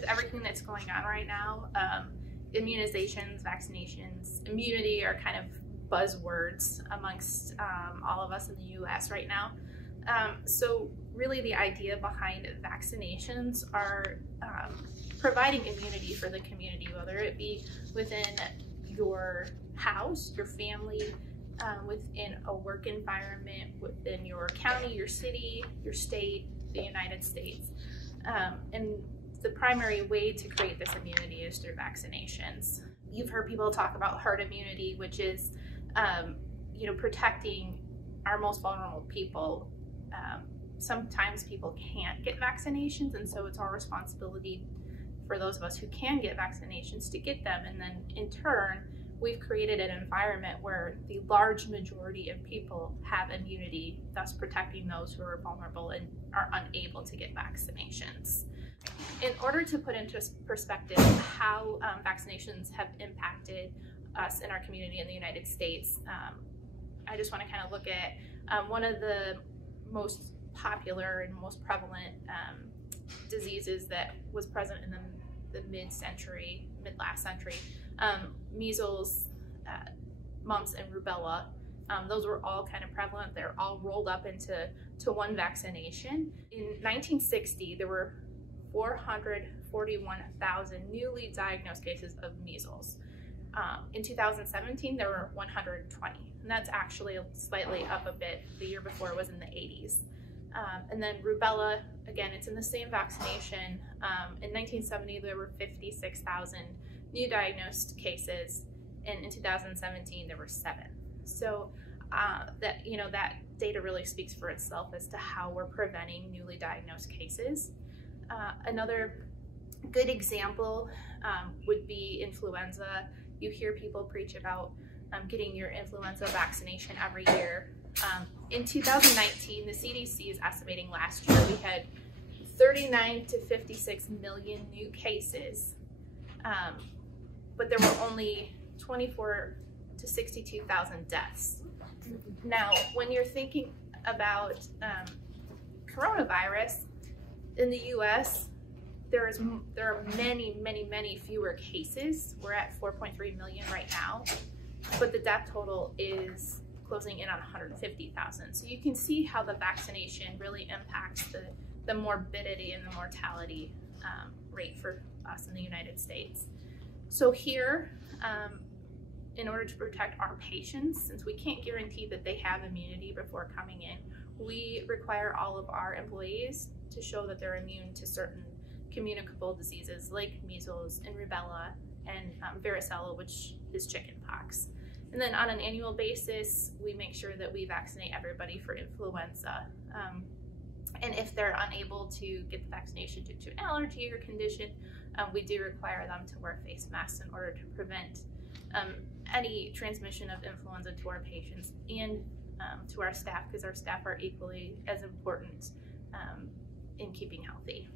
with everything that's going on right now, immunizations, vaccinations, immunity are kind of buzzwords amongst all of us in the US right now. So really the idea behind vaccinations are providing immunity for the community, whether it be within your house, your family, within a work environment, within your county, your city, your state, the United States. And the primary way to create this immunity is through vaccinations. You've heard people talk about herd immunity, which is protecting our most vulnerable people. Sometimes people can't get vaccinations, and so it's our responsibility for those of us who can get vaccinations to get them. And then in turn, we've created an environment where the large majority of people have immunity, thus protecting those who are vulnerable and are unable to get vaccinations. In order to put into perspective how vaccinations have impacted us in our community in the United States, I just want to kind of look at one of the most popular and most prevalent diseases that was present in the mid-last century, measles, mumps, and rubella. Those were all kind of prevalent. They're all rolled up into one vaccination. In 1960, there were 441,000 newly diagnosed cases of measles. In 2017, there were 120, and that's actually slightly up a bit. The year before was in the 80s. And then rubella, again, it's in the same vaccination. In 1970, there were 56,000 new diagnosed cases, and in 2017, there were 7. So that data really speaks for itself as to how we're preventing newly diagnosed cases. Another good example would be influenza. You hear people preach about getting your influenza vaccination every year. In 2019, the CDC is estimating last year we had 39 to 56 million new cases, but there were only 24 to 62,000 deaths. Now, when you're thinking about coronavirus, in the US, there are many fewer cases. We're at 4.3 million right now, but the death total is closing in on 150,000. So you can see how the vaccination really impacts the morbidity and the mortality rate for us in the United States. So here, in order to protect our patients, since we can't guarantee that they have immunity before coming in, we require all of our employees to show that they're immune to certain communicable diseases like measles and rubella and varicella, which is chickenpox. And then on an annual basis, we make sure that we vaccinate everybody for influenza. And if they're unable to get the vaccination due to an allergy or condition, we do require them to wear face masks in order to prevent any transmission of influenza to our patients and to our staff, because our staff are equally as important in keeping healthy.